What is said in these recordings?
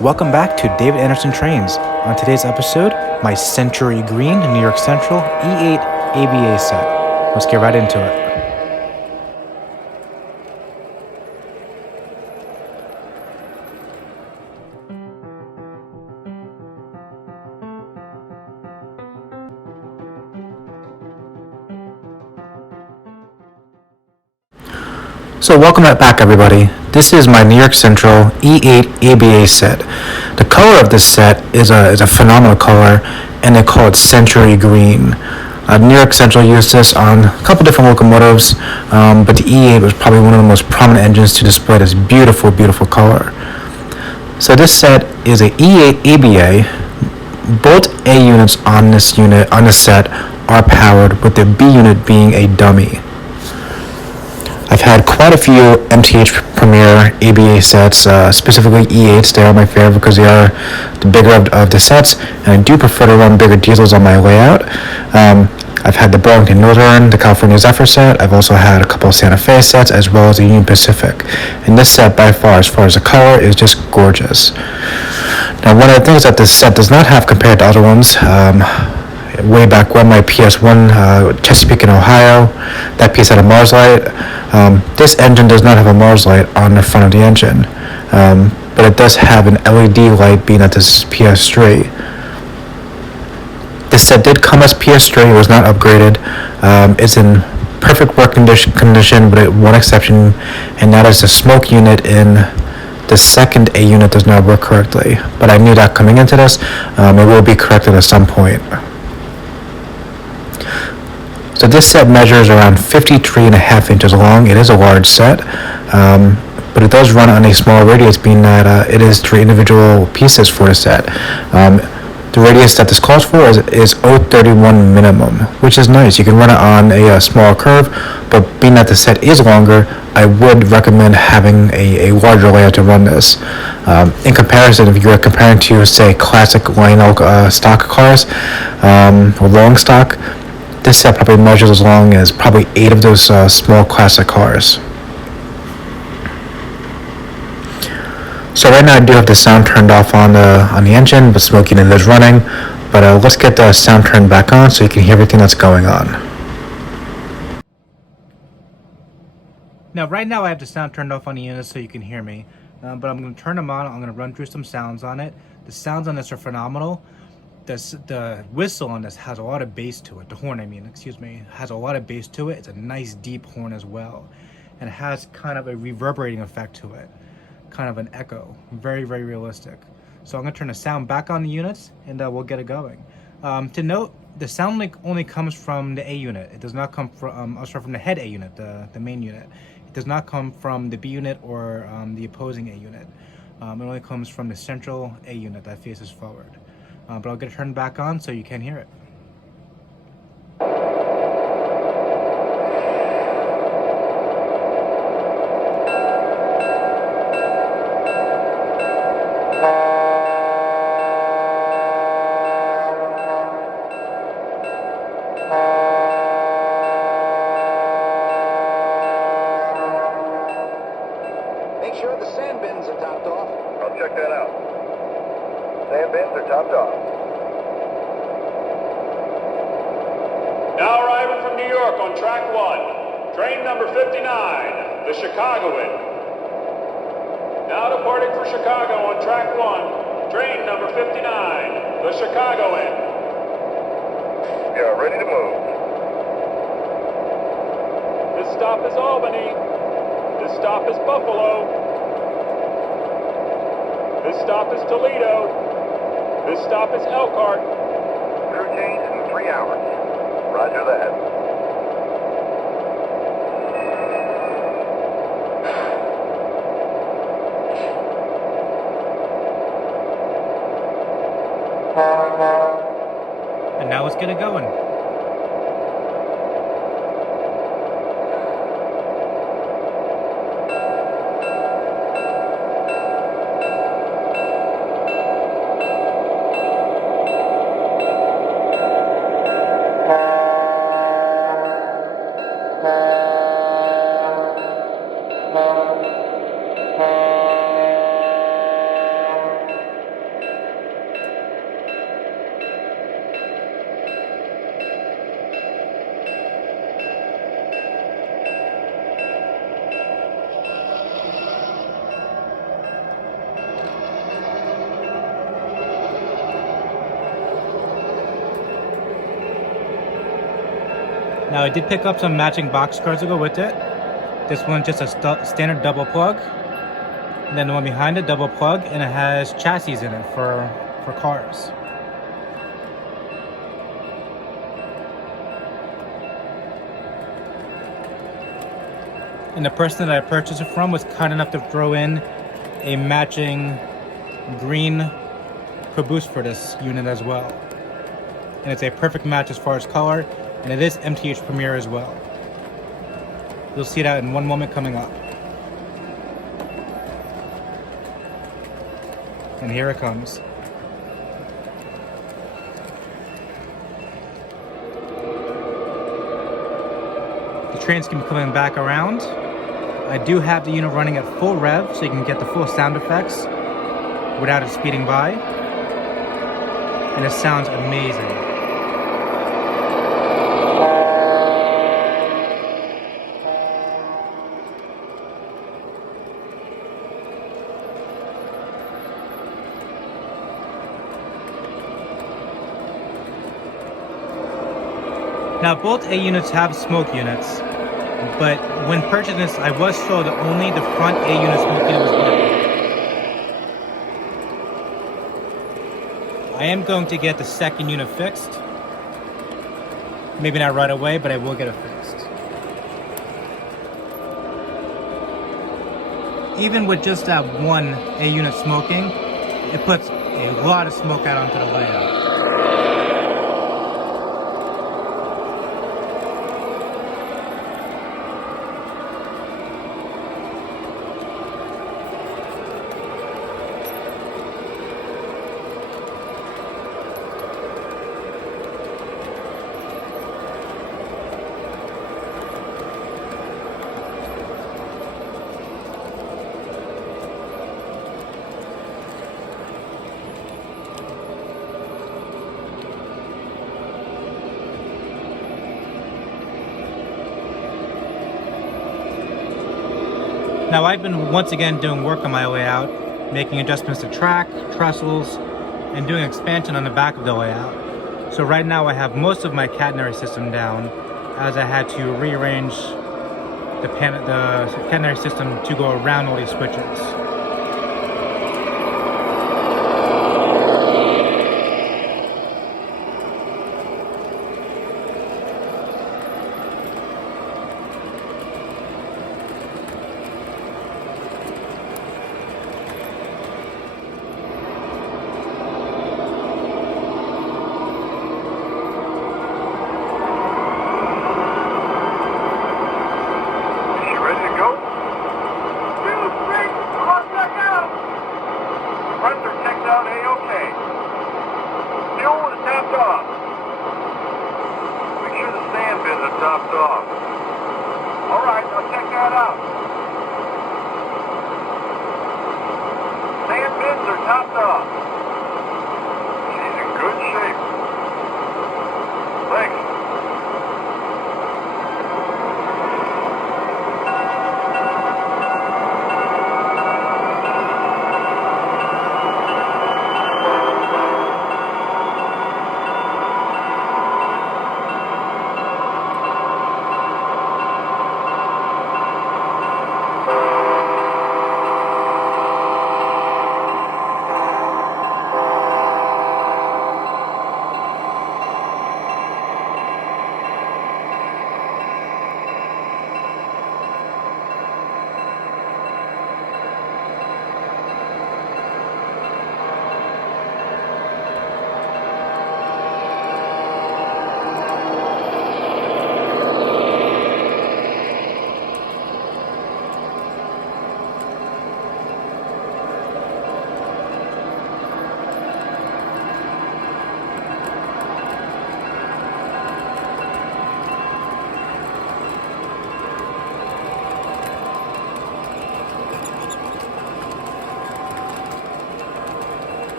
Welcome back to David Anderson Trains. On today's episode, my Century Green New York Central E-8 ABA set. Let's get right into it. So welcome back everybody. This is my New York Central E-8 ABA set. The color of this set is a phenomenal color, and they call it Century Green. New York Central used this on a couple different locomotives, but the E-8 was probably one of the most prominent engines to display this beautiful, beautiful color. So this set is a E-8 ABA. Both A units on this set are powered, with the B unit being a dummy. I've had quite a few MTH Premier ABA sets, specifically E8s. They are my favorite because they are the bigger of the sets, and I do prefer to run bigger diesels on my layout. I've had the Burlington Northern, the California Zephyr set. I've also had a couple of Santa Fe sets, as well as the Union Pacific. And this set, by far as the color, is just gorgeous. Now, one of the things that this set does not have compared to other ones, way back when, my PS1 Chesapeake in Ohio, that piece had a Mars light. This engine does not have a Mars light on the front of the engine, but it does have an LED light, being at this PS3. This set did come as PS3, it was not upgraded. It's in perfect work condition, with one exception, and that is the smoke unit in the second A unit does not work correctly. But I knew that coming into this. It will be corrected at some point. So this set measures around 53.5 inches long. It is a large set, but it does run on a small radius, being that it is 3 individual pieces for the set. The radius that this calls for is 0.31 minimum, which is nice. You can run it on a small curve, but being that the set is longer, I would recommend having a larger layout to run this. In comparison, if you're comparing to, say, classic Lionel stock cars, or long stock, this set probably measures as long as probably 8 of those small classic cars. So right now I do have the sound turned off on the engine, but smoke unit is running. But let's get the sound turned back on so you can hear everything that's going on. Now right now I have the sound turned off on the unit so you can hear me. But I'm going to turn them on. I'm going to run through some sounds on it. The sounds on this are phenomenal. The whistle on this has a lot of bass to it. The horn, has a lot of bass to it. It's a nice deep horn as well. And it has kind of a reverberating effect to it. Kind of an echo. Very, very realistic. So I'm going to turn the sound back on the units, and we'll get it going. To note, the sound only comes from the A unit. It does not come from the head A unit, the main unit. It does not come from the B unit or the opposing A unit. It only comes from the central A unit that faces forward. But I'll get it turned back on so you can hear it. Make sure the sand bins are topped off. I'll check that out. Sand bins are topped off. Now arriving from New York on track 1, train number 59, the Chicagoan. Now departing for Chicago on track 1, train number 59, the Chicagoan. Yeah, ready to move. This stop is Albany. This stop is Buffalo. This stop is Toledo. This stop is Elkhart. Crew change in 3 hours. Roger that. And now let's get it going. Now I did pick up some matching box cars to go with it. This one's just a standard double plug. And then the one behind it, double plug, and it has chassis in it for cars. And the person that I purchased it from was kind enough to throw in a matching green caboose for this unit as well. And it's a perfect match as far as color, and it is MTH Premier as well. You'll see that in one moment coming up. And here it comes. The train's gonna be coming back around. I do have the unit running at full rev, so you can get the full sound effects without it speeding by. And it sounds amazing. Now both A units have smoke units, but when purchasing this, I was told that only the front A unit smoke unit was working. I am going to get the second unit fixed. Maybe not right away, but I will get it fixed. Even with just that one A unit smoking, it puts a lot of smoke out onto the layout. Now I've been once again doing work on my way out, making adjustments to track, trestles, and doing expansion on the back of the layout. So right now I have most of my catenary system down, as I had to rearrange the catenary system to go around all these switches. Topped off. All right, I'll check that out. Sand bins are topped off. She's in good shape. Thanks.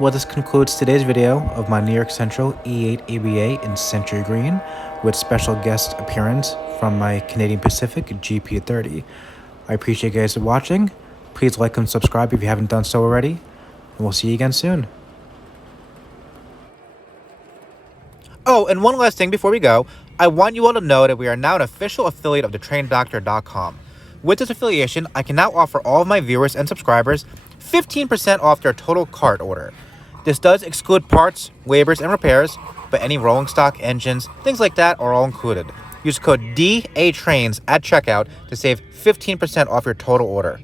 Well, this concludes today's video of my New York Central E8 ABA in Century Green with special guest appearance from my Canadian Pacific GP30. I appreciate you guys watching. Please like and subscribe if you haven't done so already. And we'll see you again soon. Oh, and one last thing before we go. I want you all to know that we are now an official affiliate of thetraindoctor.com. With this affiliation, I can now offer all of my viewers and subscribers 15% off their total cart order. This does exclude parts, labors, and repairs, but any rolling stock, engines, things like that are all included. Use code DATRAINS at checkout to save 15% off your total order.